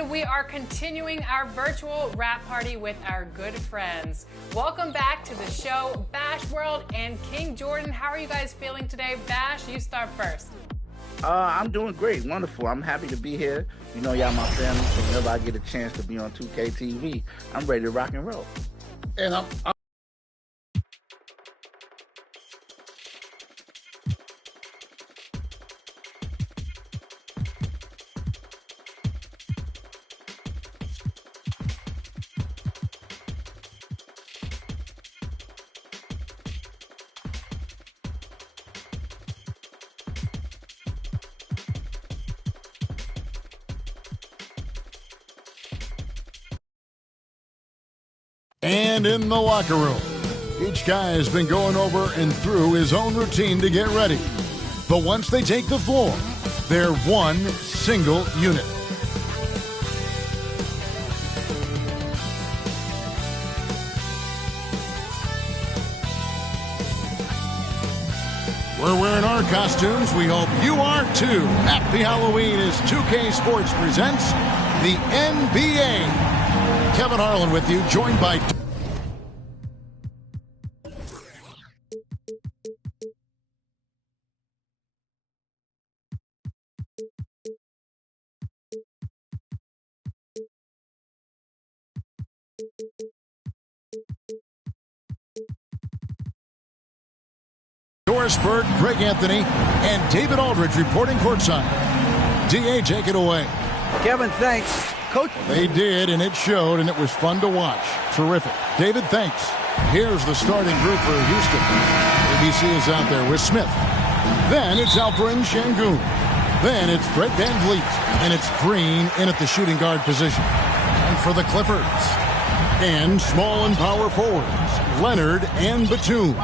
And we are continuing our virtual wrap party with our good friends. Welcome back to the show, Bash World and King Jordan. How are you guys feeling today? Bash, you start first. I'm doing great, wonderful. I'm happy to be here. You know, y'all my family, so whenever I get a chance to be on 2K TV, I'm ready to rock and roll. And I'm And in the locker room, each guy has been going over and through his own routine to get ready. But once they take the floor, they're one single unit. We're wearing our costumes. We hope you are too. Happy Halloween as 2K Sports presents the NBA. Kevin Harlan with you, joined by Doris Bird, Greg Anthony, and David Aldridge reporting courtside. DA, take it away. Kevin, thanks. Coach. They did, and it showed, and it was fun to watch. Terrific. David, thanks. Here's the starting group for Houston. ABC is out there with Smith. Then it's Alperen Şengün. Then it's Fred VanVleet. And it's Green in at the shooting guard position. And for the Clippers. And small and power forwards, Leonard and Batum.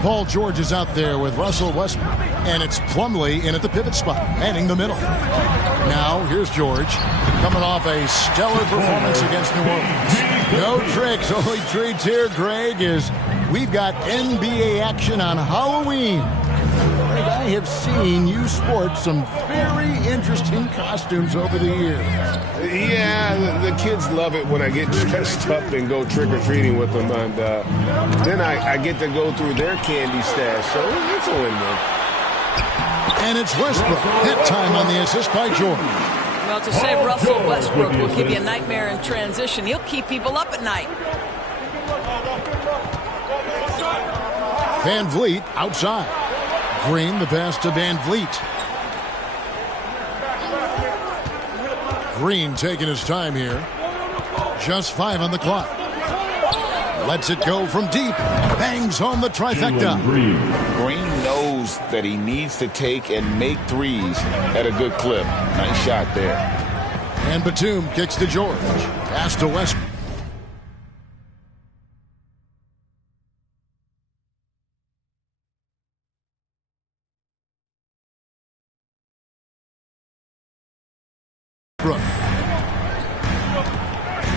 Paul George is out there with Russell Westbrook. And it's Plumlee in at the pivot spot, manning the middle. Now, here's George, coming off a stellar performance against New Orleans. No tricks, only treats here, Greg, is we've got NBA action on Halloween. Greg, I have seen you sport some very interesting costumes over the years. Yeah, the kids love it when I get dressed up and go trick-or-treating with them. And then I get to go through their candy stash, so it's a win-win. And it's Westbrook. That time on the assist by George. Well, to say Russell Westbrook will give you a nightmare in transition. He'll keep people up at night. VanVleet outside. Green, the pass to VanVleet. Green taking his time here. Just 5 on the clock. Lets it go from deep. Bangs home the trifecta. Green knows that he needs to take and make threes at a good clip. Nice shot there. And Batum kicks to George. Pass to Westbrook.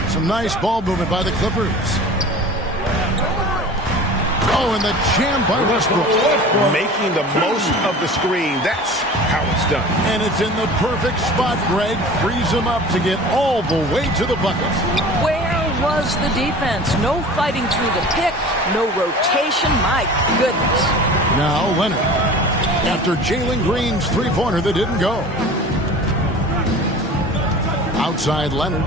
Some nice ball movement by the Clippers. Oh, and the jam by Westbrook. Making the most of the screen. That's how it's done. And it's in the perfect spot, Greg. Frees him up to get all the way to the bucket. Where was the defense? No fighting through the pick, no rotation. My goodness. Now Leonard. After Jalen Green's three-pointer that didn't go. Outside Leonard.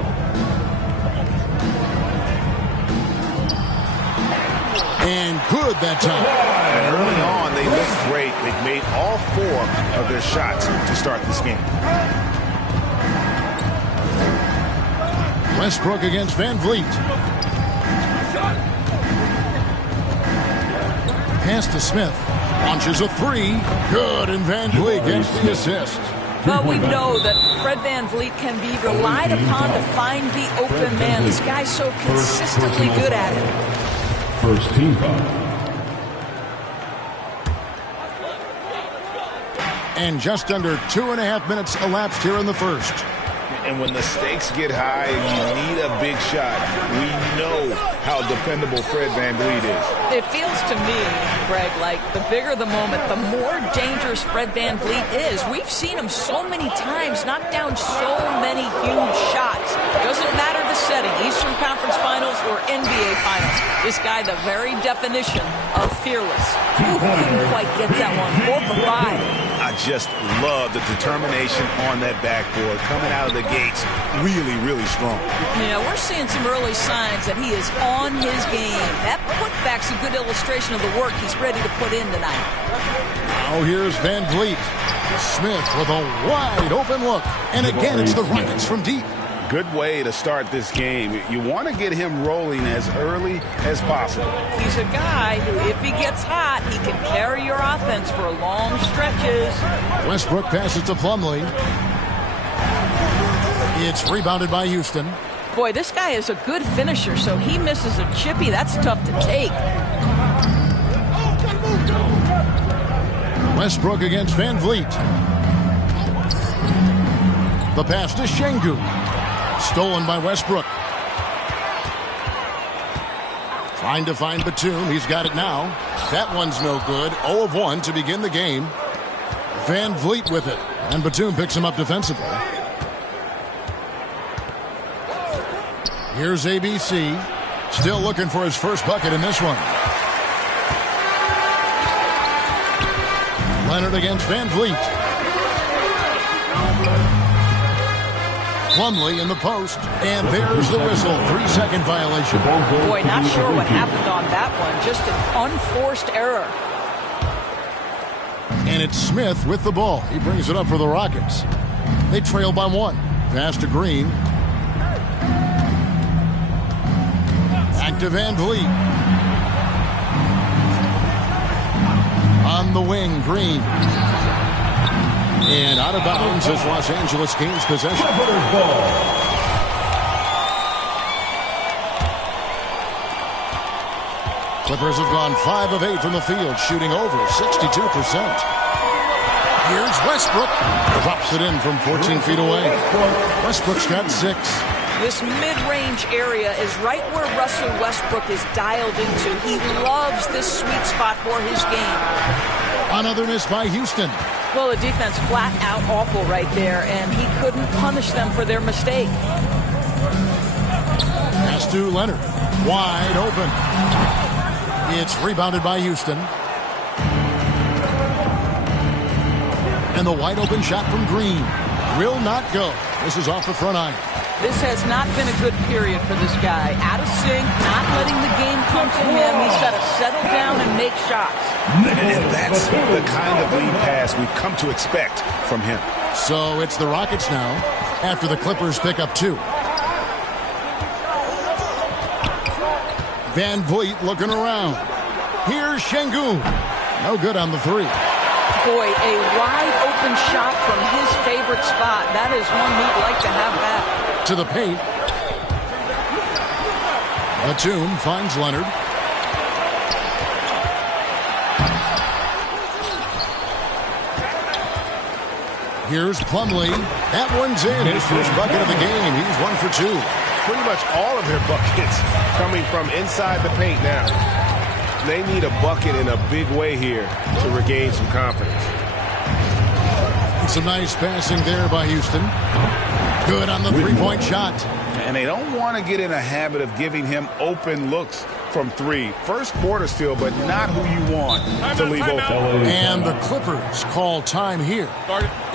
And good that time. And early on, they looked great. They've made all 4 of their shots to start this game. Westbrook against VanVleet. Pass to Smith. Launches a 3. Good, and VanVleet gets the assist. Well, we know that Fred VanVleet can be relied upon to find the open man. This guy's so consistently good at it. First team foul. And just under 2.5 minutes elapsed here in the first. And when the stakes get high and you need a big shot, we know how dependable Fred VanVleet is. It feels to me, Greg, like the bigger the moment, the more dangerous Fred VanVleet is. We've seen him so many times knock down so many huge shots. Doesn't matter the setting, Eastern Conference Finals or NBA Finals. This guy, the very definition of fearless. Ooh, couldn't quite get that one. 4 for 5. I just love the determination on that backboard, coming out of the gates really, really strong. Yeah, we're seeing some early signs that he is on his game. That putback's a good illustration of the work he's ready to put in tonight. Now here's VanVleet. Smith with a wide open look. And again, it's the Rockets from deep. Good way to start this game. You want to get him rolling as early as possible. He's a guy who, if he gets hot, he can carry your offense for long stretches. Westbrook passes to Plumlee. It's rebounded by Houston. Boy, this guy is a good finisher, so he misses a chippy. That's tough to take. Westbrook against VanVleet. The pass to Şengün. Stolen by Westbrook. Trying to find Batum. He's got it now. That one's no good. 0 of 1 to begin the game. VanVleet with it. And Batum picks him up defensively. Here's ABC. Still looking for his first bucket in this one. Leonard against VanVleet. Plumlee in the post, and there's the whistle. 3-second violation. Boy, not sure what happened on that one. Just an unforced error. And it's Smith with the ball. He brings it up for the Rockets. They trail by 1. Pass to Green. Back to VanVleet. On the wing, Green. And out of bounds as Los Angeles gains possession. Clippers have gone 5 of 8 from the field, shooting over 62%. Here's Westbrook. Drops it in from 14 feet away. Westbrook's got 6. This mid-range area is right where Russell Westbrook is dialed into. He loves this sweet spot for his game. Another miss by Houston. Well, the defense flat out awful right there, and he couldn't punish them for their mistake. Pass to Leonard. Wide open. It's rebounded by Houston. And the wide open shot from Green will not go. This is off the front iron. This has not been a good period for this guy. Out of sync, not letting the game come to him. He's got to settle down and make shots. And that's the kind of lead pass we've come to expect from him. So it's the Rockets now after the Clippers pick up 2. VanVleet looking around. Here's Şengün. No good on the 3. Boy, a wide open shot from his favorite spot. That is one he'd like to have back. To the paint. Batum finds Leonard. Here's Plumlee. That one's in. His first bucket of the game. He's 1 for 2. Pretty much all of their buckets coming from inside the paint now. They need a bucket in a big way here to regain some confidence. And some nice passing there by Houston. Good on the three-point shot. And they don't want to get in a habit of giving him open looks from 3. First quarter still, but not who you want to leave open. And the Clippers call time here.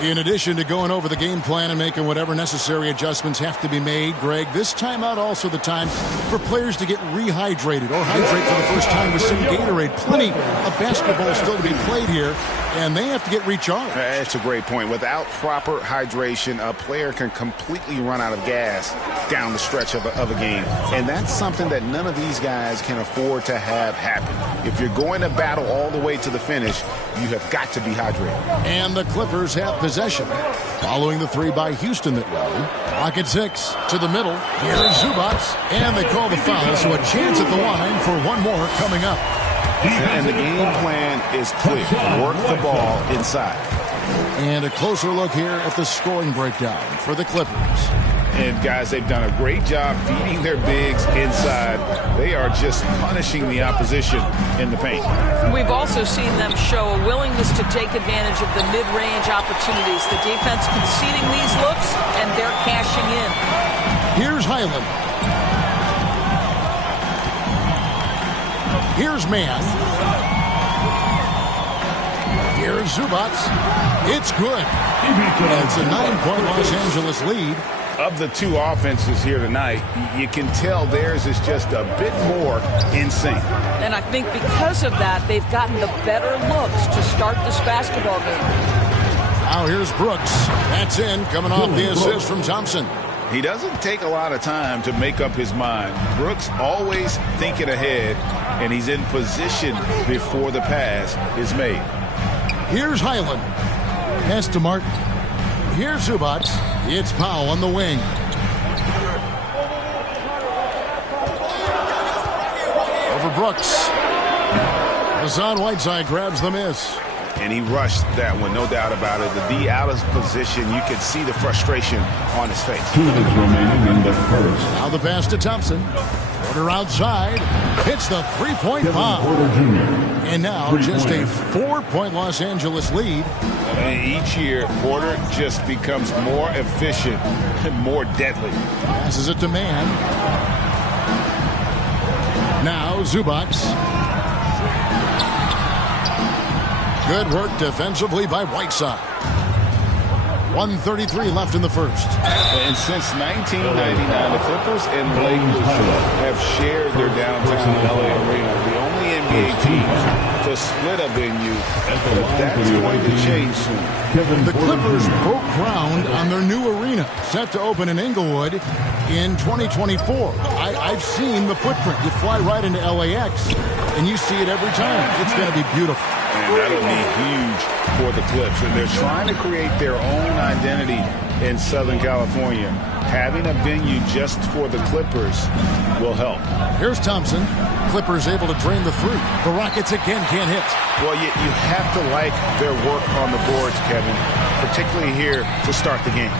In addition to going over the game plan and making whatever necessary adjustments have to be made, Greg, this timeout also the time for players to get rehydrated or hydrate for the first time with some Gatorade. Plenty of basketball still to be played here, and they have to get recharged. That's a great point. Without proper hydration, a player can completely run out of gas down the stretch of a game. And that's something that none of these guys can afford to have happen. If you're going to battle all the way to the finish, you have got to be hydrated. And the Clippers have possession. Following the 3 by Houston that way. Pocket 6 to the middle. Here's Zubac. And they call the foul, so a chance at the line for one more coming up. And the game plan is clear. Work the ball inside. And a closer look here at the scoring breakdown for the Clippers. And guys, they've done a great job feeding their bigs inside. They are just punishing the opposition in the paint. We've also seen them show a willingness to take advantage of the mid-range opportunities. The defense conceding these looks, and they're cashing in. Here's Highland. Here's Mann. Here's Zubac. It's good. It's a 9-point Los Angeles lead. Of the two offenses here tonight, you can tell theirs is just a bit more in sync. And I think because of that, they've gotten the better looks to start this basketball game. Now here's Brooks. That's in, coming off the assist from Thompson. He doesn't take a lot of time to make up his mind. Brooks always thinking ahead, and he's in position before the pass is made. Here's Highland. Pass to Martin. Here's Zubac. It's Powell on the wing. Over Brooks. Hassan Whiteside grabs the miss. And he rushed that one, no doubt about it. The D out of position, you could see the frustration on his face. 2 minutes remaining in the first. Now the pass to Thompson. Porter outside. Hits the three-point bomb. And now just a 4-point Los Angeles lead. Each year, Porter just becomes more efficient and more deadly. Passes it to Mann. Now Zubac. Good work defensively by Whiteside. 1:33 left in the first. And since 1999, the Clippers and Lakers have shared their downtown LA arena. The only NBA team to split a venue. But that's going to change soon. The Clippers broke ground on their new arena, set to open in Inglewood in 2024. I've seen the footprint. You fly right into LAX, and you see it every time. It's going to be beautiful. And that'll be huge for the Clips. And they're trying to create their own identity in Southern California. Having a venue just for the Clippers will help. Here's Thompson. Clippers able to drain the three. The Rockets again can't hit. Well, you have to like their work on the boards, Kevin, particularly here to start the game.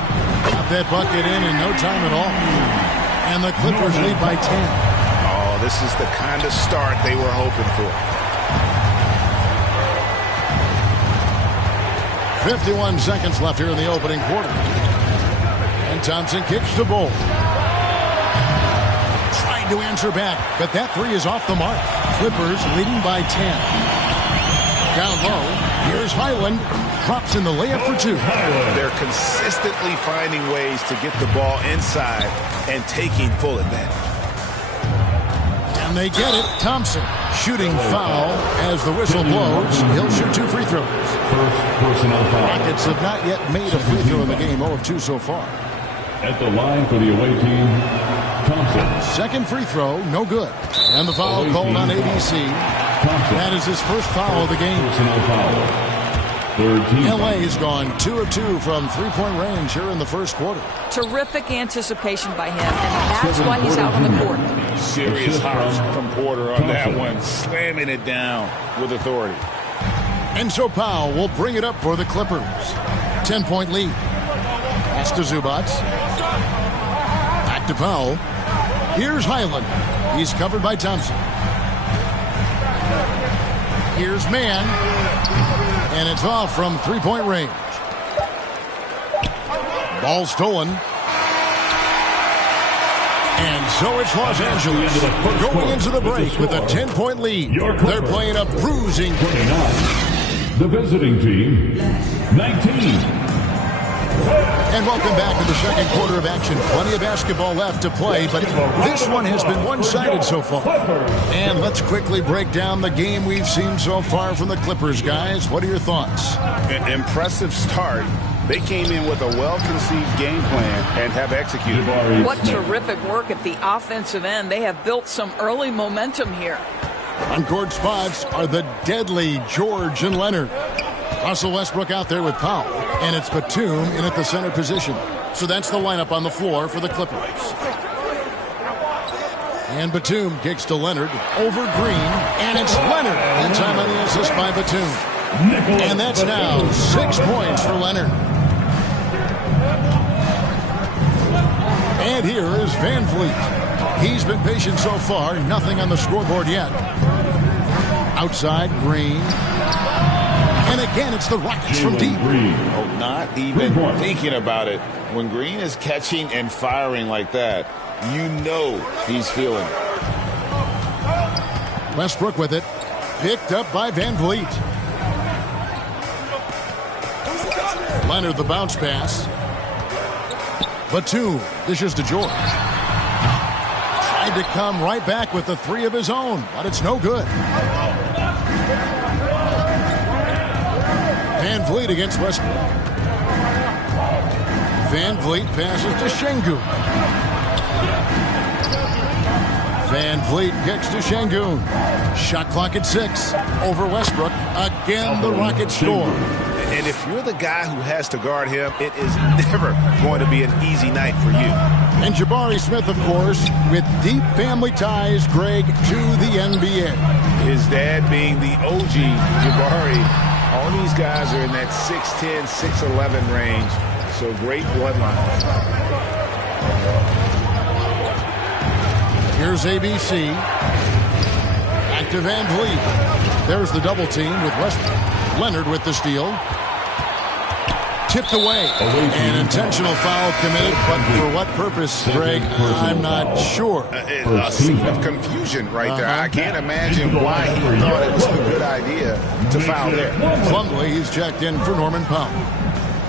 Got that bucket in no time at all. And the Clippers lead by 10. Oh, this is the kind of start they were hoping for. 51 seconds left here in the opening quarter. And Thompson kicks the ball. Trying to answer back, but that three is off the mark. Clippers leading by 10. Down low, here's Highland. Drops in the layup for two. They're consistently finding ways to get the ball inside and taking full advantage. And they get it. Thompson shooting foul as the whistle blows. He'll shoot 2 free throws. First personal foul. Rockets have not yet made a free throw in the game. 0 of 2 so far. At the line for the away team, Thompson. Second free throw, no good. And the foul called on ABC. Thompson. That is his first foul of the game. Personal foul. Third team. LA has gone 2 of 2 from three-point range here in the first quarter. Terrific anticipation by him, and that's why he's out on the court. Serious hops from Porter on that one, slamming it down with authority. And so Powell will bring it up for the Clippers. 10-point lead. Pass to Zubac. Back to Powell. Here's Highland. He's covered by Thompson. Here's Mann. And it's off from three-point range. Ball stolen. And so it's Los Angeles going into the break with a 10-point lead. They're playing a bruising. 29. The visiting team, 19. And welcome back to the second quarter of action. Plenty of basketball left to play, but this one has been one-sided so far. And let's quickly break down the game we've seen so far from the Clippers, guys. What are your thoughts? An impressive start. They came in with a well-conceived game plan and have executed. What terrific work at the offensive end. They have built some early momentum here. On-court spots are the deadly George and Leonard. Russell Westbrook out there with Powell, and it's Batum in at the center position. So that's the lineup on the floor for the Clippers. And Batum kicks to Leonard over Green, and it's Leonard. That time on the assist by Batum. And that's now 6 points for Leonard. And here is Van Vliet. He's been patient so far. Nothing on the scoreboard yet. Outside, Green. And again, it's the Rockets from deep. Oh, not even thinking about it. When Green is catching and firing like that, you know he's feeling it. Westbrook with it. Picked up by Van Vliet. Leonard the bounce pass. Batum dishes to George. Tried to come right back with the three of his own, but it's no good. Van Vliet against Westbrook. Van Vliet passes to Şengün. Van Vliet kicks to Şengün. Shot clock at 6. Over Westbrook. Again, the Rockets score. And if you're the guy who has to guard him, it is never going to be an easy night for you. And Jabari Smith, of course, with deep family ties, Greg, to the NBA. His dad being the OG Jabari. All these guys are in that 6'10", 6'11" range. So great bloodline. Here's ABC. Back to Van Vliet. There's the double team with Westbrook. Leonard with the steal. Tipped away. An intentional foul committed, but for what purpose, Greg, I'm not sure. A scene of confusion right there. I can't imagine why he thought it was a good idea to foul there. Plumlee, he's checked in for Norman Powell.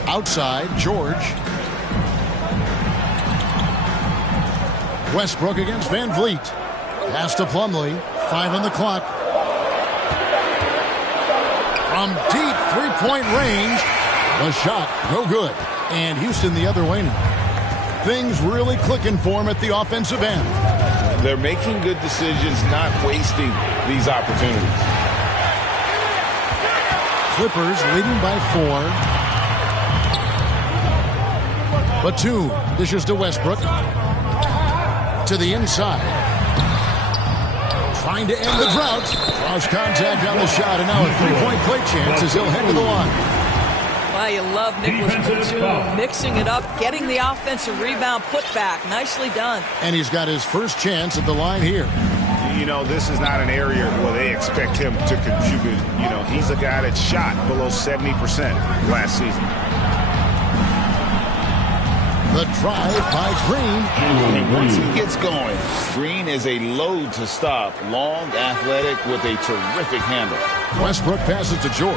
Outside, George. Westbrook against Van Vliet. Pass to Plumlee. 5 on the clock. From deep three-point range. The shot, no good. And Houston the other way now. Things really clicking for him at the offensive end. They're making good decisions, not wasting these opportunities. Clippers leading by 4. Batum dishes to Westbrook. To the inside. Trying to end the drought. Draws contact on the shot, and now a three-point play chance as he'll head to the line. Well, you love Nicholas Batum mixing it up, getting the offensive rebound put back. Nicely done. And he's got his first chance at the line here. You know, this is not an area where they expect him to contribute. You know, he's a guy that shot below 70% last season. The drive by Green. And once he gets going, Green is a load to stop. Long, athletic, with a terrific handle. Westbrook passes to George.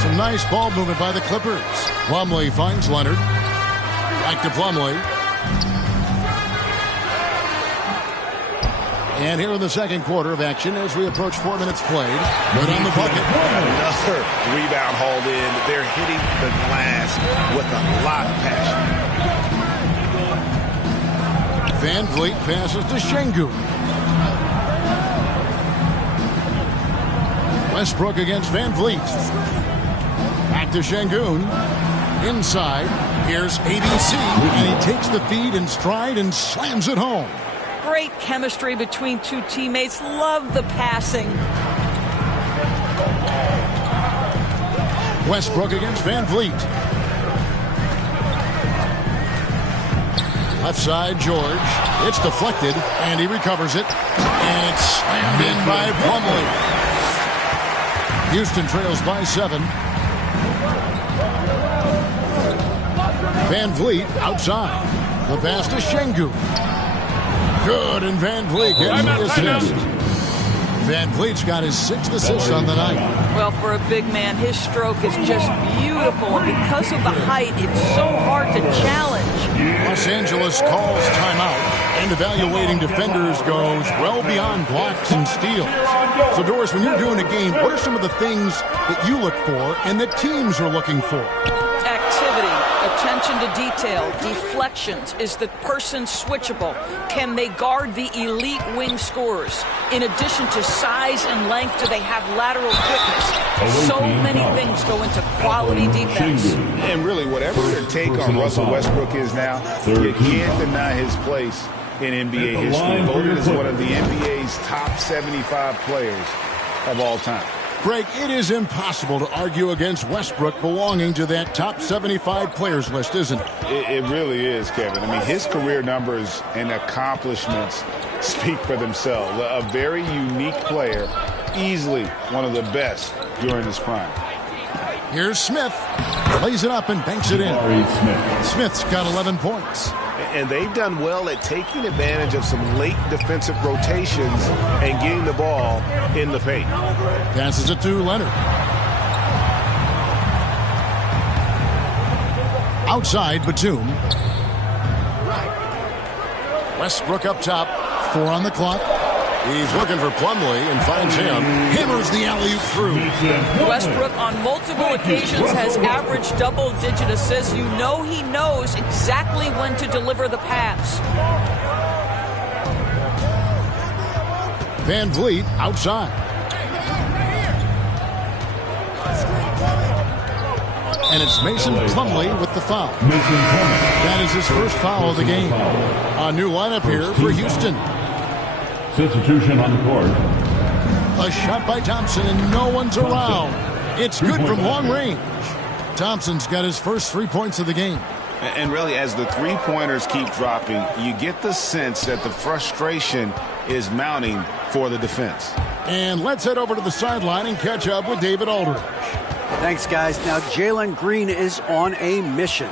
Some nice ball movement by the Clippers. Plumlee finds Leonard. Back to Plumlee. And here in the second quarter of action as we approach 4 minutes played. Good on the bucket. Another rebound hauled in. They're hitting the glass with a lot of passion. Van Vliet passes to Şengün. Westbrook against Van Vliet. Back to Şengün. Inside. Here's ABC. And he takes the feed in stride and slams it home. Great chemistry between two teammates. Love the passing. Westbrook against Van Vliet. Left side, George. It's deflected, and he recovers it. And it's slammed in by Plumlee. Houston trails by 7. Van Vliet outside. The pass to Şengün. Good, and Van Vliet gets the assist. Van Vliet's got his 6th assist on the night. Well, for a big man, his stroke is just beautiful. And because of the height, it's so hard to challenge. Los Angeles calls timeout, and evaluating defenders goes well beyond blocks and steals. So, Doris, when you're doing a game, what are some of the things that you look for and that teams are looking for? Activity, attention to detail, deflections. Is the person switchable? Can they guard the elite wing scorers? In addition to size and length, do they have lateral quickness? So many things go into quality defense. And really, whatever your take on Russell Westbrook is now, you can't deny his place in NBA history. Voted as one of the NBA's top 75 players. of all time. Greg, it is impossible to argue against Westbrook belonging to that top 75 players list, isn't it? It really is, Kevin. I mean, his career numbers and accomplishments speak for themselves. A very unique player, easily one of the best during his prime. Here's Smith. Lays it up and banks it in. Smith's got 11 points. And they've done well at taking advantage of some late defensive rotations and getting the ball in the paint. Passes it to Leonard. Outside, Batum. Westbrook up top. 4 on the clock. He's looking for Plumlee and finds him. Hammers the alley-oop through. Westbrook on multiple occasions has averaged double-digit assists. You know he knows exactly when to deliver the pass. Van Vliet outside. And it's Mason Plumlee with the foul. That is his first foul of the game. A new lineup here for Houston. Substitution on the court. A shot by Thompson, and no one's around. It's good from long range. Thompson's got his first 3 points of the game. And really, as the three-pointers keep dropping, you get the sense that the frustration is mounting for the defense. And let's head over to the sideline and catch up with David Aldridge. Thanks, guys. Now, Jalen Green is on a mission.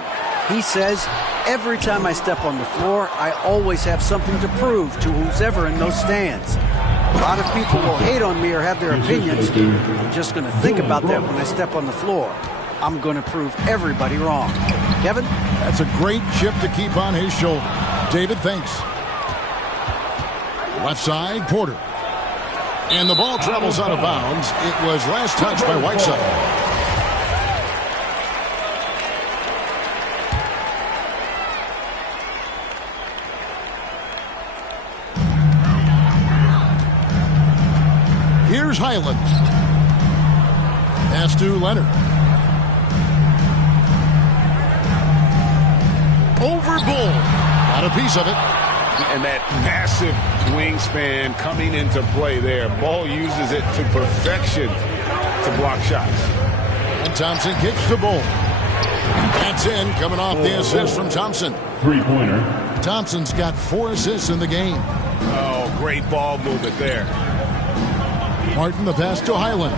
He says, every time I step on the floor, I always have something to prove to who's ever in those stands. A lot of people will hate on me or have their opinions. I'm just going to think about that when I step on the floor. I'm going to prove everybody wrong. Kevin? That's a great chip to keep on his shoulder. David, thanks. Left side, Porter. And the ball travels out of bounds. It was last touched by Whiteside. Here's Highland. Pass to Leonard. Over Bull. Got a piece of it. And that massive wingspan coming into play there. Ball uses it to perfection to block shots. And Thompson kicks the Bull. That's in, coming off the assist from Thompson. Three-pointer. Thompson's got 4 assists in the game. Oh, great ball movement there. Martin, the pass to Highland.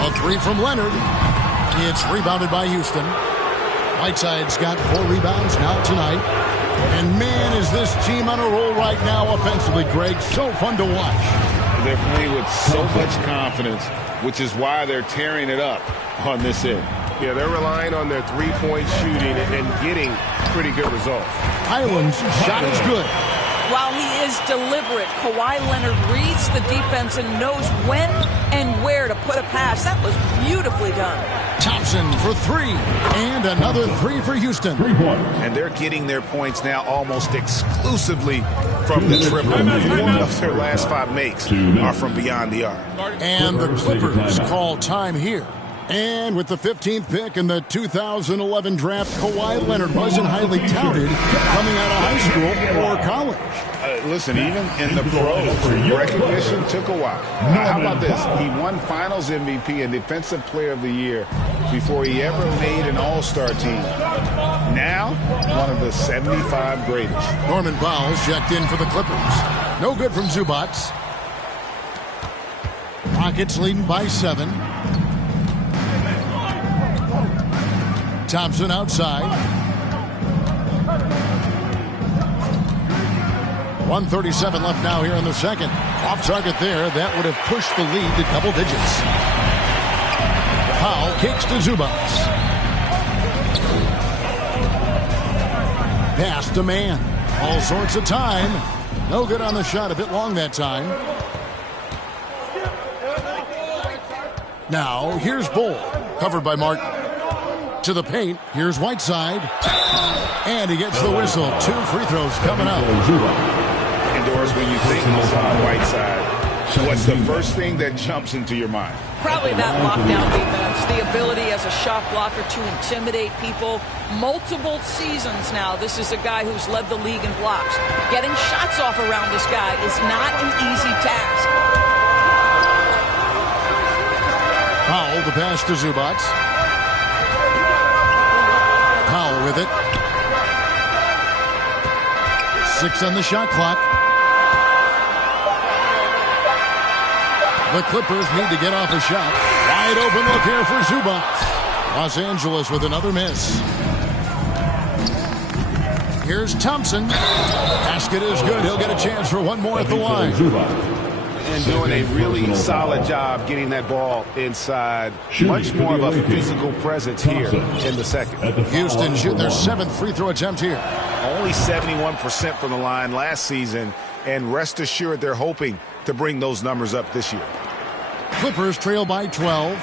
A 3 from Leonard. It's rebounded by Houston. Whiteside's got 4 rebounds now tonight. And man, is this team on a roll right now offensively, Greg. So fun to watch. They're playing with so much confidence, which is why they're tearing it up on this end. Yeah, they're relying on their three-point shooting and getting pretty good results. Highland's shot is good. While he is deliberate, Kawhi Leonard reads the defense and knows when and where to put a pass. That was beautifully done. Thompson for 3. And another 3 for Houston. 3 points. And they're getting their points now almost exclusively from the triple. 4 of their last 5 makes are from beyond the arc. And the Clippers call time here. And with the 15th pick in the 2011 draft, Kawhi Leonard wasn't highly touted coming out of high school or college. Listen, even in the pros, recognition took a while. How about this? He won Finals MVP and Defensive Player of the Year before he ever made an All-Star team. Now, one of the 75 greatest. Norman Powell checked in for the Clippers. No good from Zubac. Rockets leading by 7. Thompson outside. 1:37 left now here in the second. Off target there. That would have pushed the lead to double digits. Powell kicks to Zubac. Pass to man. All sorts of time. No good on the shot. A bit long that time. Now, here's Bull. Covered by Martin. To the paint. Here's Whiteside. And he gets the whistle. 2 free throws coming up. And Doris, when you think of Whiteside, what's the first thing that jumps into your mind? Probably that lockdown defense, the ability as a shot blocker to intimidate people. Multiple seasons now, this is a guy who's led the league in blocks. Getting shots off around this guy is not an easy task. pass to Zubac. Powell with it. 6 on the shot clock. The Clippers need to get off a shot. Wide open look here for Zubac. Los Angeles with another miss. Here's Thompson. Basket is good. He'll get a chance for one more at the line. And doing a really solid job getting that ball inside. Much more of a physical presence here in the second. Houston shooting their 7th free throw attempt here. Only 71% from the line last season, and rest assured they're hoping to bring those numbers up this year. Clippers trail by 12.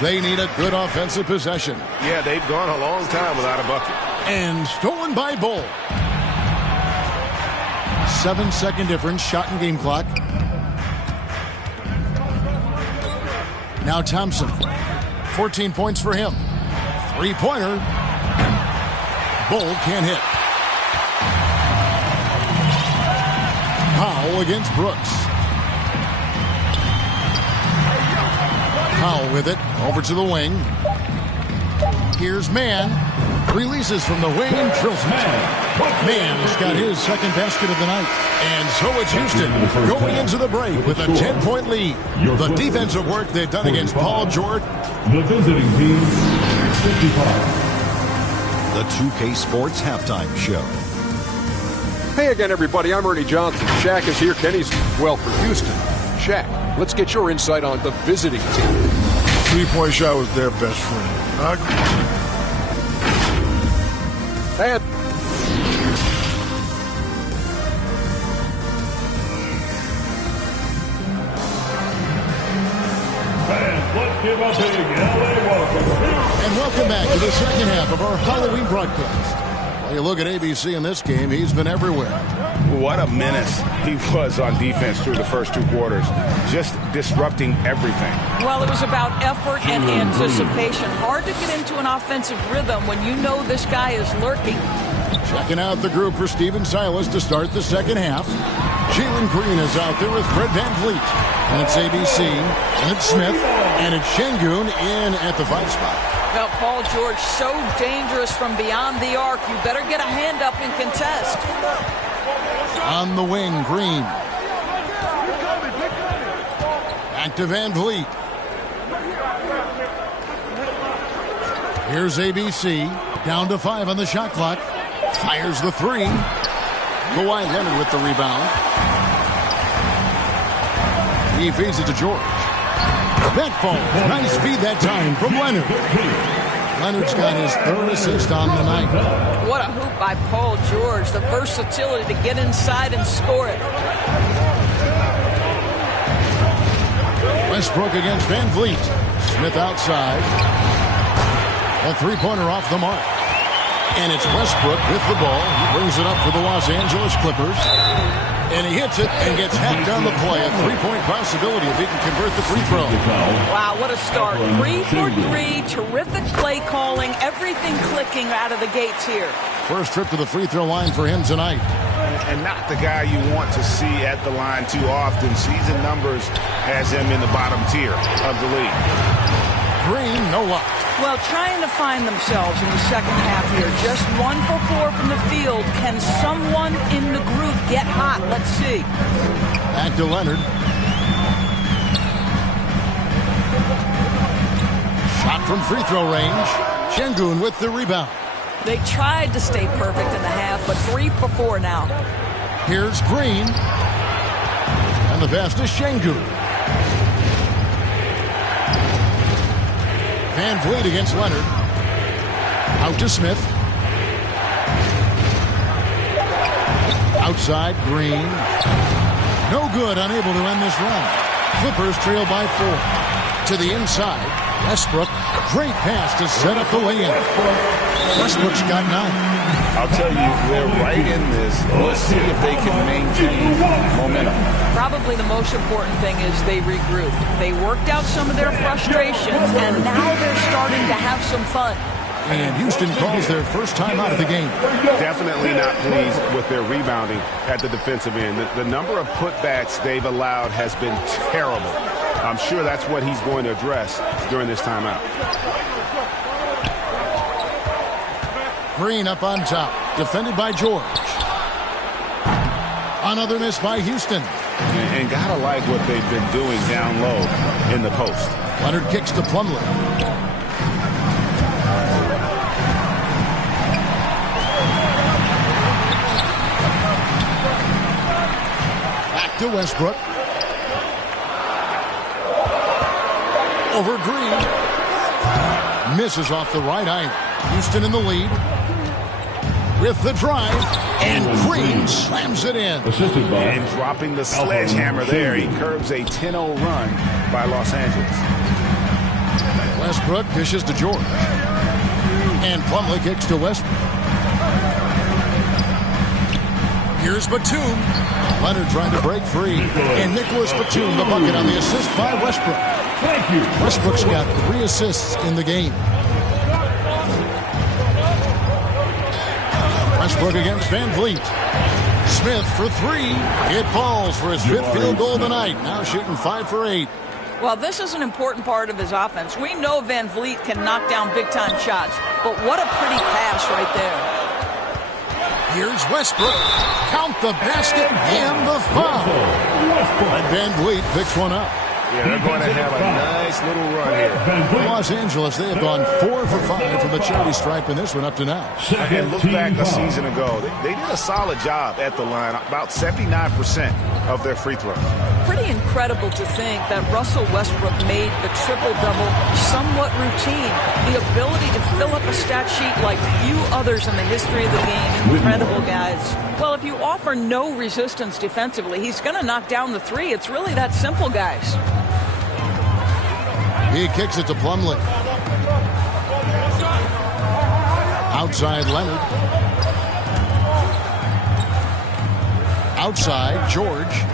They need a good offensive possession. Yeah, they've gone a long time without a bucket. And stolen by Bull. 7-second difference, shot and game clock. Now Thompson. 14 points for him. Three-pointer. Bull can't hit. Powell against Brooks. Powell with it. Over to the wing. Here's Mann. Releases from the wing and drills it. Mann's got his second basket of the night. And so it's Houston going into the break with a 10-point lead. The defensive work they've done against Paul George. The visiting team, 55. The 2K Sports Halftime Show. Hey again, everybody. I'm Ernie Johnson. Shaq is here. Kenny's, well, for Houston. Shaq, let's get your insight on the visiting team. Three-point shot was their best friend. I agree. And Let's give a big LA welcome. And welcome back to the second half of our Halloween broadcast. Well, you look at ABC in this game, he's been everywhere. What a menace he was on defense through the first 2 quarters. Just disrupting everything. Well, it was about effort and anticipation. Hard to get into an offensive rhythm when you know this guy is lurking. Checking out the group for Steven Silas to start the second half. Jalen Green is out there with Fred VanVleet. And it's ABC, and it's Smith, and it's Şengün in at the 5 spot. Now, Paul George, so dangerous from beyond the arc. You better get a hand up and contest. On the wing, Green. Back to VanVleet. Here's ABC, down to 5 on the shot clock. Fires the 3. Kawhi Leonard with the rebound. He feeds it to George. That falls. Nice feed that time from Leonard. Leonard's got his 3rd assist on the night. What a hoop by Paul George. The versatility to get inside and score it. Westbrook against VanVleet. Smith outside. A 3-pointer off the mark. And it's Westbrook with the ball. He brings it up for the Los Angeles Clippers. And he hits it and gets hacked on the play. A 3-point possibility if he can convert the free throw. Wow, what a start. 3 for 3. Terrific play calling. Everything clicking out of the gates here. First trip to the free throw line for him tonight. And not the guy you want to see at the line too often. Season numbers has him in the bottom tier of the league. Green, no luck. Well, trying to find themselves in the second half here. Just 1 for 4 from the field. Can someone in the group get hot? Let's see. Back to Leonard. Shot from free throw range. Şengün with the rebound. They tried to stay perfect in the half, but 3 for 4 now. Here's Green. And the pass to Şengün. VanVleet against Leonard. Out to Smith. Outside, Green. No good, unable to end this run. Clippers trail by 4. To the inside, Westbrook. Great pass to set up the lay-in. Westbrook's got 9. I'll tell you, they're right in this. Let's see if they can maintain momentum. Probably the most important thing is they regrouped. They worked out some of their frustrations, and now they're starting to have some fun. And Houston calls their first time out of the game. Definitely not pleased with their rebounding at the defensive end. The number of putbacks they've allowed has been terrible. I'm sure that's what he's going to address during this timeout. Green up on top, defended by George. Another miss by Houston. And gotta like what they've been doing down low in the post. Leonard kicks to Plumlee. Back to Westbrook. Over Green. Misses off the right eye. Houston in the lead. With the drive, and Green slams it in. And dropping the sledgehammer there, he curbs a 10-0 run by Los Angeles. Westbrook dishes to George. And Plumlee kicks to Westbrook. Here's Batum. Leonard trying to break free. And Nicholas Batum, the bucket on the assist by Westbrook. Thank you. Westbrook's got 3 assists in the game. Westbrook against Van Vliet. Smith for 3. It falls for his 5th field goal of the night. Now shooting 5 for 8. Well, this is an important part of his offense. We know Van Vliet can knock down big-time shots, but what a pretty pass right there. Here's Westbrook. Count the basket and the foul. And Van Vliet picks one up. Yeah, they're going to have a nice little run here. For Los Angeles, they have gone 4 for 5 from the charity stripe in this one up to now. And look back a season ago. They did a solid job at the line, about 79% of their free throws. Pretty incredible to think that Russell Westbrook made the triple-double somewhat routine. The ability to fill up a stat sheet like few others in the history of the game. Incredible, guys. Well, if you offer no resistance defensively, he's going to knock down the 3. It's really that simple, guys. He kicks it to Plumlee. Outside Leonard. Outside George.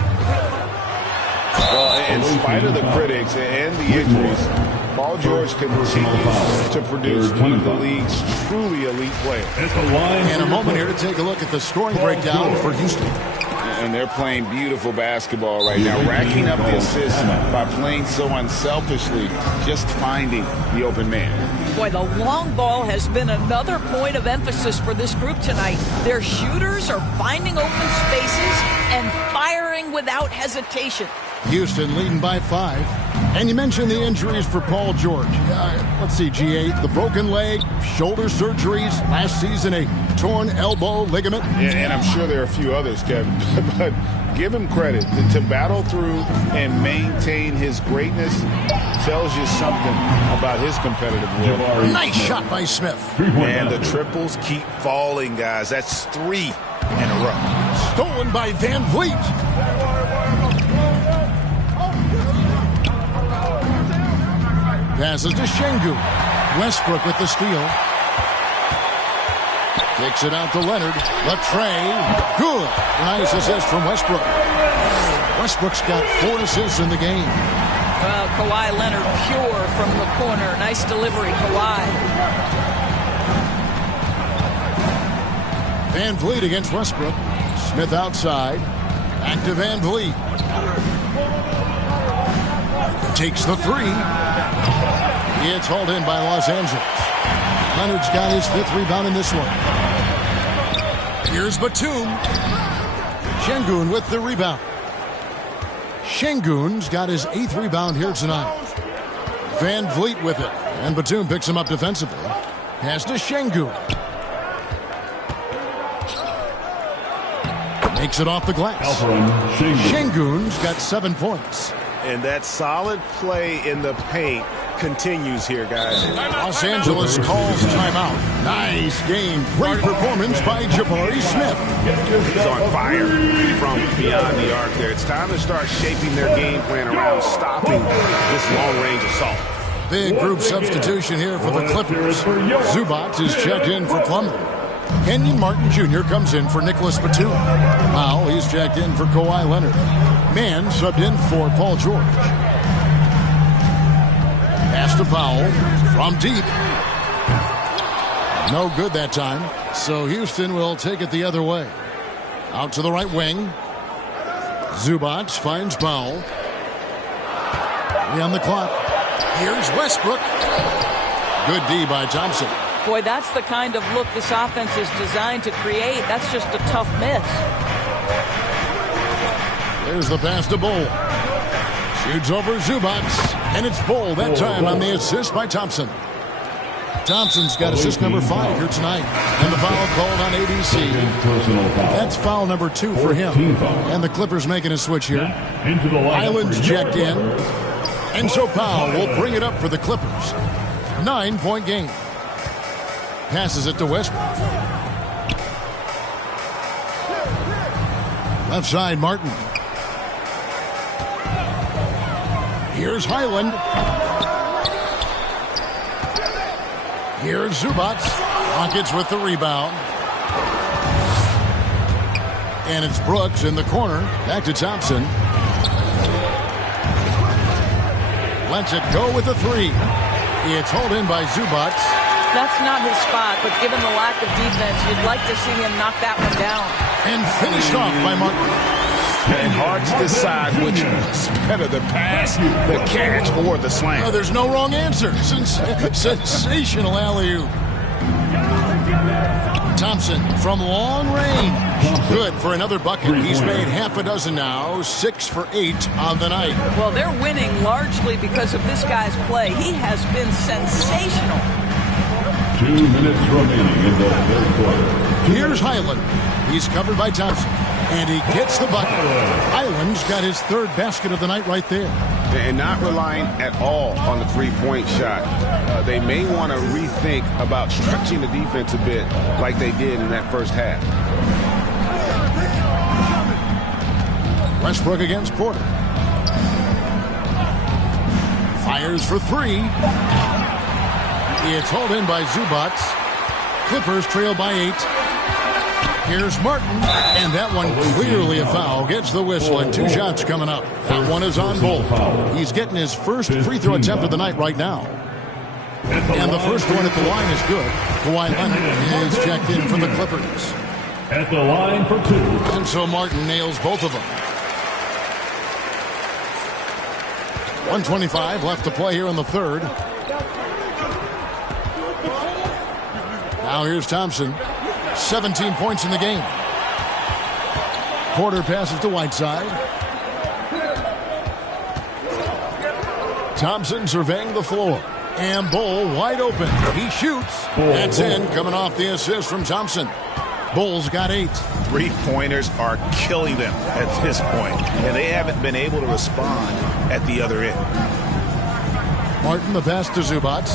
Well, in spite of the critics and the injuries, Paul George continues to produce one of the league's truly elite players. In a moment here to take a look at the scoring breakdown for Houston. And they're playing beautiful basketball right now, racking up the assists by playing so unselfishly, just finding the open man. Boy, the long ball has been another point of emphasis for this group tonight. Their shooters are finding open spaces and firing without hesitation. Houston leading by 5. And you mentioned the injuries for Paul George. Let's see, G8, the broken leg, shoulder surgeries, last season a torn elbow ligament. And I'm sure there are a few others, Kevin, but give him credit. To battle through and maintain his greatness tells you something about his competitive will. Nice shot by Smith. And the triples keep falling, guys. That's 3 in a row. Stolen by Van Vliet. Passes to Şengün. Westbrook with the steal. Kicks it out to Leonard. Latrey. Good. Nice assist from Westbrook. Westbrook's got 4 assists in the game. Well, Kawhi Leonard pure from the corner. Nice delivery, Kawhi. Van Vliet against Westbrook. Smith outside. Back to Van Vliet. Takes the 3. It's hauled in by Los Angeles. Leonard's got his 5th rebound in this one. Here's Batum. Şengün with the rebound. Şengün's got his 8th rebound here tonight. Van Vliet with it. And Batum picks him up defensively. Pass to Şengün. Makes it off the glass. Şengün's got 7 points. And that solid play in the paint continues here, guys. Los Angeles calls timeout. Nice game. Great performance by Jabari Smith. He's on fire from beyond the arc there. It's time to start shaping their game plan around stopping this long-range assault. Big group substitution here for the Clippers. Zubac is checked in for Plumlee. Kenyon Martin Jr. comes in for Nicholas Batum. Powell, he's checked in for Kawhi Leonard. Mann subbed in for Paul George. Pass to Powell from deep. No good that time. So Houston will take it the other way. Out to the right wing. Zubac finds Powell. 3 on the clock. Here's Westbrook. Good D by Thompson. Boy, that's the kind of look this offense is designed to create. That's just a tough miss. There's the pass to Bull. Shoots over Zubac. And it's Bull that time on the assist by Thompson. Thompson's got assist number 5 here tonight. And the foul called on ABC. That's foul number 2 for him. And the Clippers making a switch here. Island's checked in. And so Powell will bring it up for the Clippers. 9-point game. Passes it to Westbrook. Left side, Martin. Here's Highland. Here's Zubac. Rockets with the rebound. And it's Brooks in the corner. Back to Thompson. Lets it go with the 3. It's hauled in by Zubac. That's not his spot, but given the lack of defense, you'd like to see him knock that one down. And finished off by Martin. And hard to decide which is better, the pass, the catch, or the slam. Oh, there's no wrong answer. Sensational alley-oop. Thompson from long range. Good for another bucket. He's made half a dozen now. 6 for 8 on the night. Well, they're winning largely because of this guy's play. He has been sensational. 2 minutes remaining in the third quarter. Here's Highland. He's covered by Thompson. And he gets the bucket. Highland's got his 3rd basket of the night right there. And not relying at all on the three-point shot. They may want to rethink about stretching the defense a bit like they did in that first half. Westbrook against Porter. Fires for 3. It's hauled in by Zubac. Clippers trail by 8. Here's Martin, and that one clearly a foul. Gets the whistle, and 2 shots coming up. That one is on Bull. He's getting his first free throw attempt of the night right now. And the first one at the line is good. Kawhi Leonard is checked in for the Clippers. At the line for 2. And so Martin nails both of them. 1:25 left to play here in the 3rd. Now here's Thompson. 17 points in the game. Porter passes to Whiteside. Thompson surveying the floor. And Bull wide open. He shoots. That's in, coming off the assist from Thompson. Bull's got 8. Three-pointers are killing them at this point, and they haven't been able to respond at the other end. Martin, the pass to Zubac.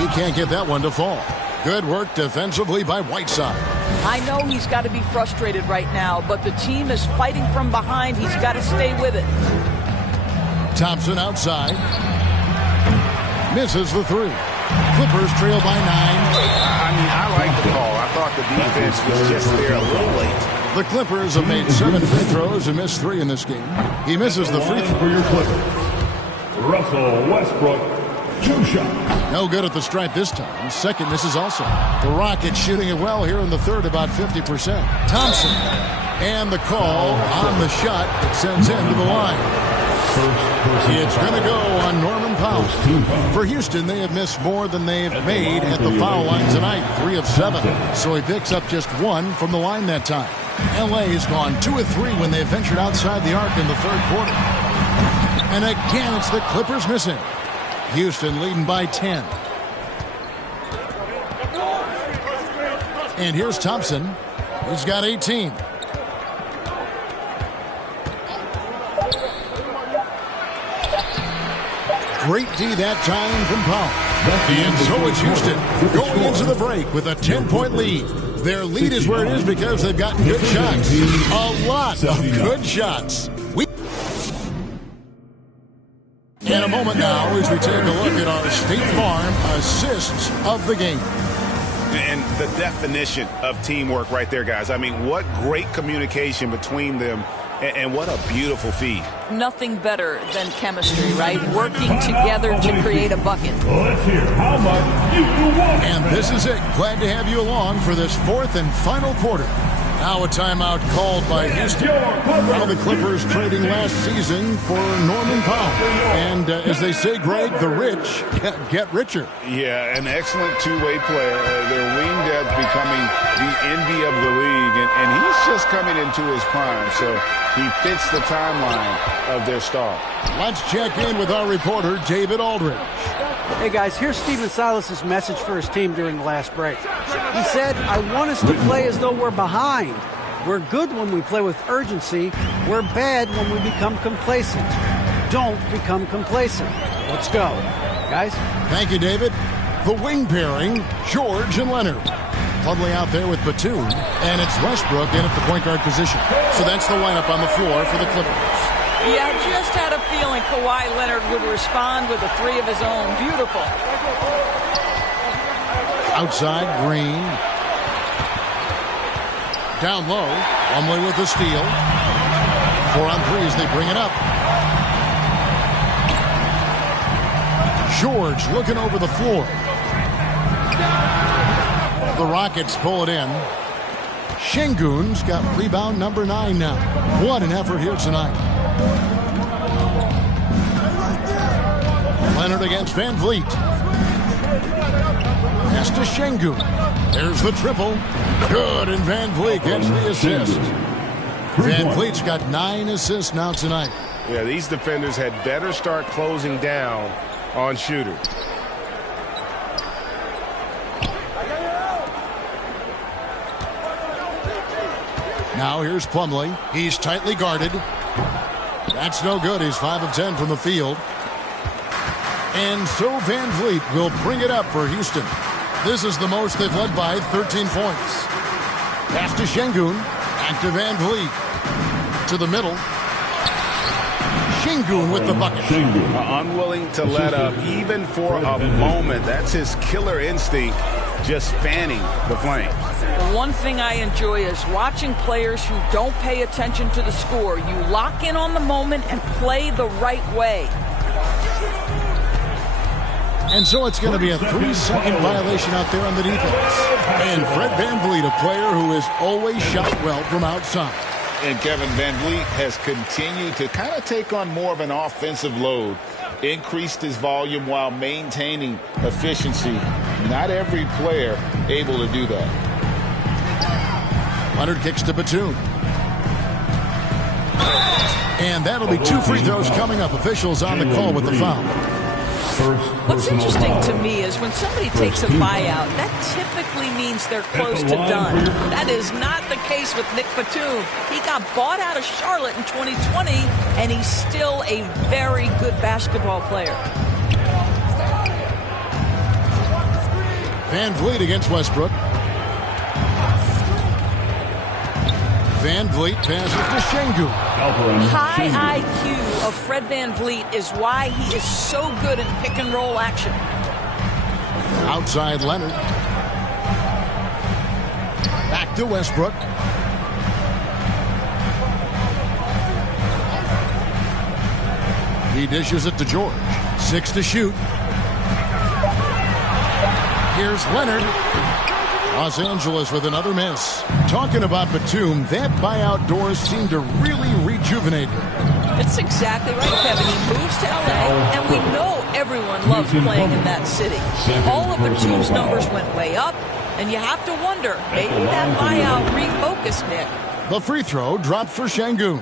He can't get that one to fall. Good work defensively by Whiteside. I know he's got to be frustrated right now, but the team is fighting from behind. He's got to stay with it. Thompson outside. Misses the 3. Clippers trail by 9. I like the call. I thought the defense was just there a little late. The Clippers have made 7 free throws and missed 3 in this game. He misses the free throw. For your Clippers, Russell Westbrook. 2 shots. No good at the stripe this time. Second misses also. The Rockets shooting it well here in the 3rd, about 50%. Thompson. And the call on the shot that sends him to the line. It's going to go on Norman Powell. For Houston, they have missed more than they've made at the foul line tonight. 3 of 7. So he picks up just 1 from the line that time. LA has gone 2 of 3 when they ventured outside the arc in the 3rd quarter. And again, it's the Clippers missing. Houston leading by 10. And here's Thompson. He's got 18. Great D that time from Powell. And so it's Houston going into the break with a 10-point lead. Their lead is where it is because they've gotten good shots. A lot of good shots. In a moment now as we take a look at our State Farm assists of the game. And the definition of teamwork right there, guys. I mean, what great communication between them, and what a beautiful feed. Nothing better than chemistry, right? Working together to create a bucket. Let's hear how much you want. And this is it. Glad to have you along for this 4th and final quarter. Now a timeout called by Houston. Now the Clippers trading last season for Norman Powell. And as they say, Greg, the rich get richer. Yeah, an excellent two-way player. Their wing depth becoming the envy of the league. And he's just coming into his prime, so he fits the timeline of their star. Let's check in with our reporter, David Aldridge. Hey guys, here's Stephen Silas's message for his team during the last break. He said, I want us to play as though we're behind. We're good when we play with urgency. We're bad when we become complacent. Don't become complacent. Let's go. Guys? Thank you, David. The wing pairing, George and Leonard. Plumlee out there with Batum, and it's Westbrook in at the point guard position. So that's the lineup on the floor for the Clippers. Yeah, I just had a feeling Kawhi Leonard would respond with a three of his own. Beautiful. Outside, Green. Down low, Plumlee with the steal. 4-on-3 as they bring it up. George looking over the floor. The Rockets pull it in. Şengün's got rebound number 9 now. What an effort here tonight. Leonard against Van Vliet. Pass to Şengün. There's the triple. Good, and Van Vliet gets the assist. Van Vliet's got 9 assists now tonight. Yeah, these defenders had better start closing down on shooters. Now here's Plumlee. He's tightly guarded. That's no good. He's 5 of 10 from the field. And so Van Vliet will bring it up for Houston. This is the most they've led by 13 points. Pass to Şengün. Back to Van Vliet. To the middle. Şengün with the bucket. Unwilling to let up even for a moment. That's his killer instinct, just fanning the flames. The one thing I enjoy is watching players who don't pay attention to the score. You lock in on the moment and play the right way. And so it's going to be a 3-second violation out there on the defense. And Fred VanVleet, a player who has always shot well from outside. And Kevin Van Vliet has continued to kind of take on more of an offensive load, increased his volume while maintaining efficiency. Not every player able to do that. Leonard kicks to Batum. And that'll be 2 free throws coming up. Officials on the call with the foul. What's interesting to me is when somebody takes a buyout, that typically means they're close to done. That is not the case with Nick Batum. He got bought out of Charlotte in 2020, and he's still a very good basketball player. Van Vliet against Westbrook. Van Vliet passes to Şengün. High IQ of Fred Van Vliet is why he is so good in pick-and-roll action. Outside Leonard. Back to Westbrook. He dishes it to George. 6 to shoot. Here's Leonard. Los Angeles with another miss. Talking about Batum, that buyout doors seem to really rejuvenate him. It's exactly right, Kevin. He moves to L.A., and we know everyone loves playing in that city. All of Batum's numbers went way up, and you have to wonder, maybe that buyout refocused Nick. The free throw dropped for Şengün.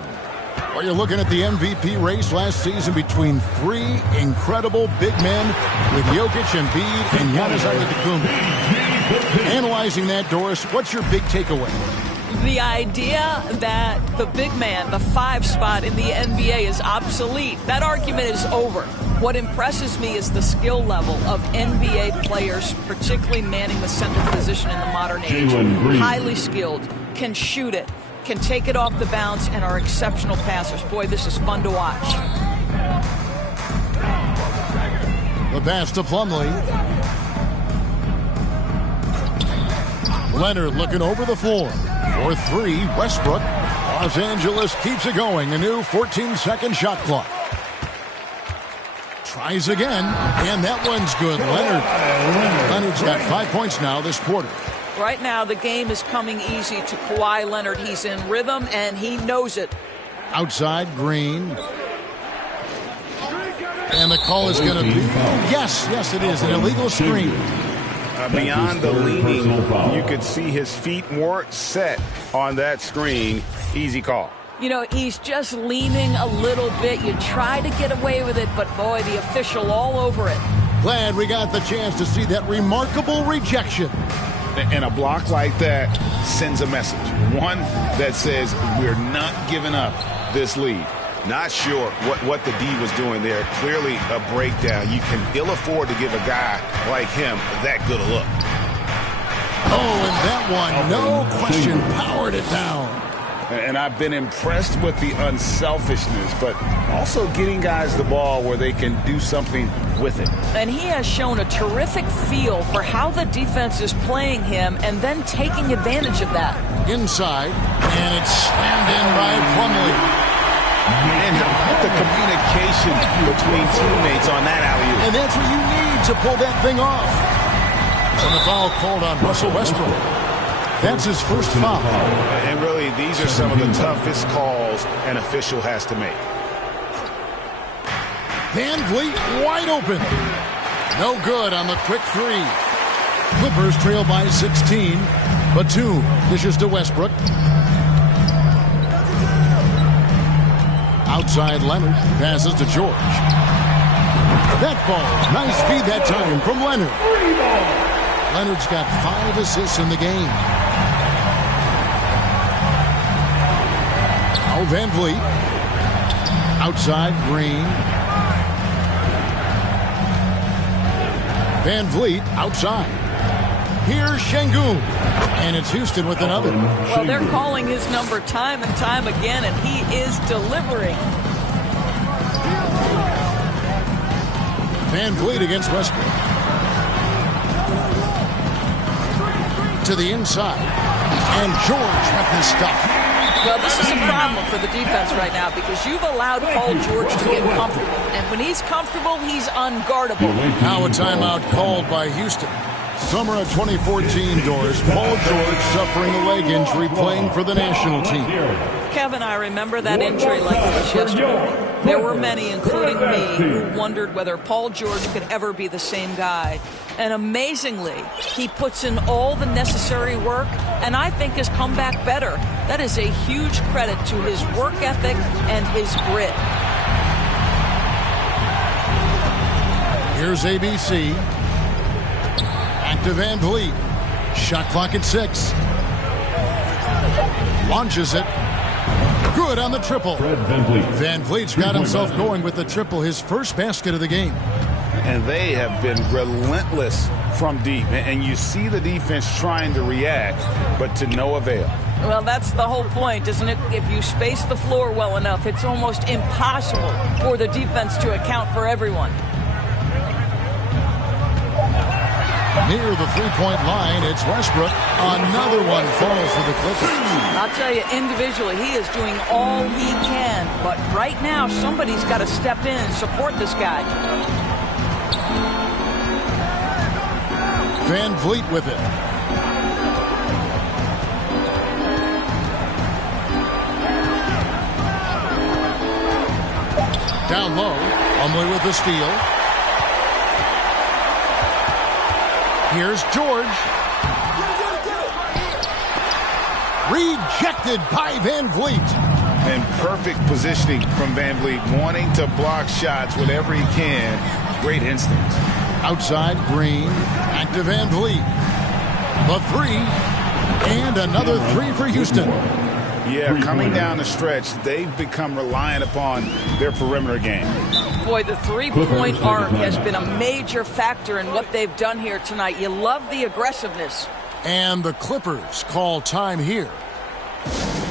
Well, you're looking at the MVP race last season between 3 incredible big men with Jokic, Embiid, and Giannis Antetokounmpo. Analyzing that, Doris, what's your big takeaway? The idea that the big man, the 5 spot in the NBA is obsolete. That argument is over. What impresses me is the skill level of NBA players, particularly manning the center position in the modern age. Highly skilled, can shoot it, can take it off the bounce, and are exceptional passers. Boy, this is fun to watch. The pass to Plumlee. Leonard looking over the floor. For 3, Westbrook. Los Angeles keeps it going. A new 14-second shot clock. Tries again, and that one's good. Leonard's got 5 points now this quarter. Right now, the game is coming easy to Kawhi Leonard. He's in rhythm, and he knows it. Outside, Green. And the call is going to be... Yes, it is. An illegal screen. Beyond the leaning, you could see his feet weren't set on that screen. Easy call. You know, he's just leaning a little bit. You try to get away with it, but boy, the official all over it. Glad we got the chance to see that remarkable rejection. And a block like that sends a message. One that says we're not giving up this lead. Not sure what the D was doing there. Clearly a breakdown. You can ill afford to give a guy like him that good a look. Oh, and that one, no question, powered it down. And I've been impressed with the unselfishness, but also getting guys the ball where they can do something with it. And he has shown a terrific feel for how the defense is playing him and then taking advantage of that. Inside, and it's slammed in by Plumlee. And how about the communication between teammates on that alley-oop? And that's what you need to pull that thing off. And the foul called on Russell Westbrook. That's his first foul. And really, these are some of the toughest calls an official has to make. Van Vliet wide open. No good on the quick three. Clippers trail by 16. Batum dishes to Westbrook. Outside Leonard passes to George. That ball, nice feed that time from Leonard. Leonard's got 5 assists in the game. Now Van Vliet. Outside Green. Van Vliet outside. Here's Şengün. And it's Houston with another. Well, they're calling his number time and time again, and he is delivering. Van Vliet against Westbrook. To the inside. And George with this stuff. Well, this is a problem for the defense right now because you've allowed Paul George to get comfortable. And when he's comfortable, he's unguardable. Now a timeout called by Houston. Summer of 2014 doors. Paul George suffering a leg injury playing for the national team. Kevin, I remember that injury like it was yesterday. There were many, including me, who wondered whether Paul George could ever be the same guy. And amazingly, he puts in all the necessary work, and I think has come back better. That is a huge credit to his work ethic and his grit. Here's ABC. Back to Van Vliet. Shot clock at 6. Launches it. Good on the triple. Van Vliet's got himself going with the triple, his first basket of the game. And they have been relentless from deep. And you see the defense trying to react, but to no avail. Well, that's the whole point, isn't it? If you space the floor well enough, it's almost impossible for the defense to account for everyone. Near the three-point line, it's Westbrook. Another one falls for the Clippers. I'll tell you, individually, he is doing all he can. But right now, somebody's got to step in and support this guy. Van Vliet with it. Down low, Plumlee with the steal. Here's George. Rejected by Van Vliet. And perfect positioning from Van Vliet, wanting to block shots whenever he can. Great instincts. Outside Green, back to Van Vliet. The 3, and another 3 for Houston. Yeah, coming down the stretch, they've become reliant upon their perimeter game. Boy, the three-point arc has been a major factor in what they've done here tonight. You love the aggressiveness. And the Clippers call time here.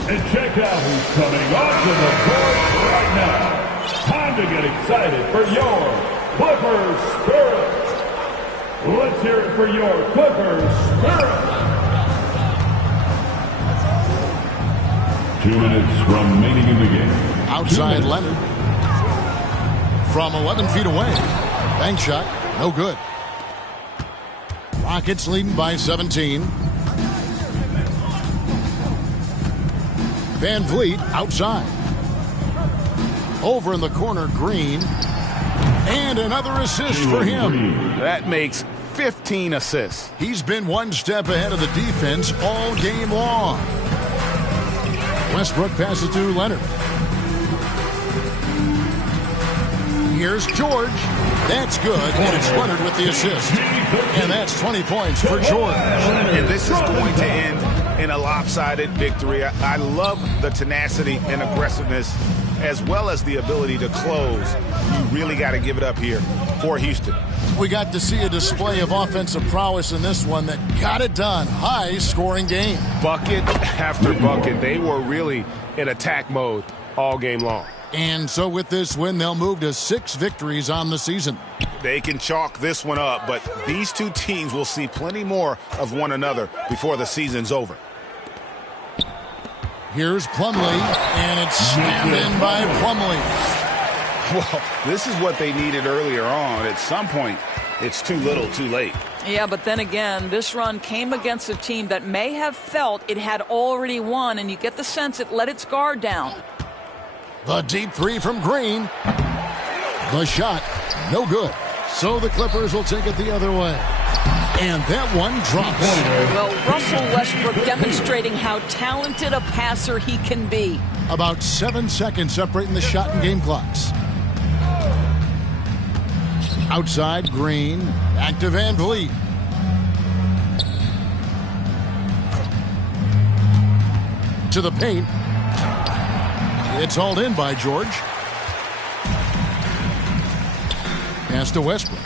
And check out who's coming onto the court right now. Time to get excited for your Clippers Spirit. Let's hear it for your Clippers Spirit. 2 minutes remaining in the game. Outside Leonard. From 11 feet away. Bank shot, no good. Rockets leading by 17. Van Vliet outside. Over in the corner, Green. And another assist for him. That makes 15 assists. He's been one step ahead of the defense all game long. Westbrook passes to Leonard. Here's George. That's good, and it's Leonard with the assist. And that's 20 points for George. And this is going to end in a lopsided victory. I love the tenacity and aggressiveness as well as the ability to close. You really got to give it up here for Houston. We got to see a display of offensive prowess in this one that got it done. High-scoring game. Bucket after bucket. They were really in attack mode all game long. And so with this win, they'll move to 6 victories on the season. They can chalk this one up, but these two teams will see plenty more of one another before the season's over. Here's Plumlee, and it's slammed in by Plumlee. Well, this is what they needed earlier on. At some point, it's too little, too late. Yeah, but then again, this run came against a team that may have felt it had already won, and you get the sense it let its guard down. The deep three from Green. The shot, no good. So the Clippers will take it the other way. And that one drops. Well, Russell Westbrook demonstrating how talented a passer he can be. About 7 seconds separating the shot and game clocks. Outside, Green. Back to Van Vliet. To the paint. It's hauled in by George. Pass to Westbrook.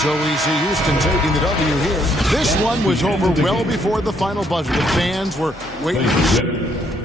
So we see Houston taking the W here. This one was over well before the final buzzer. The fans were waiting for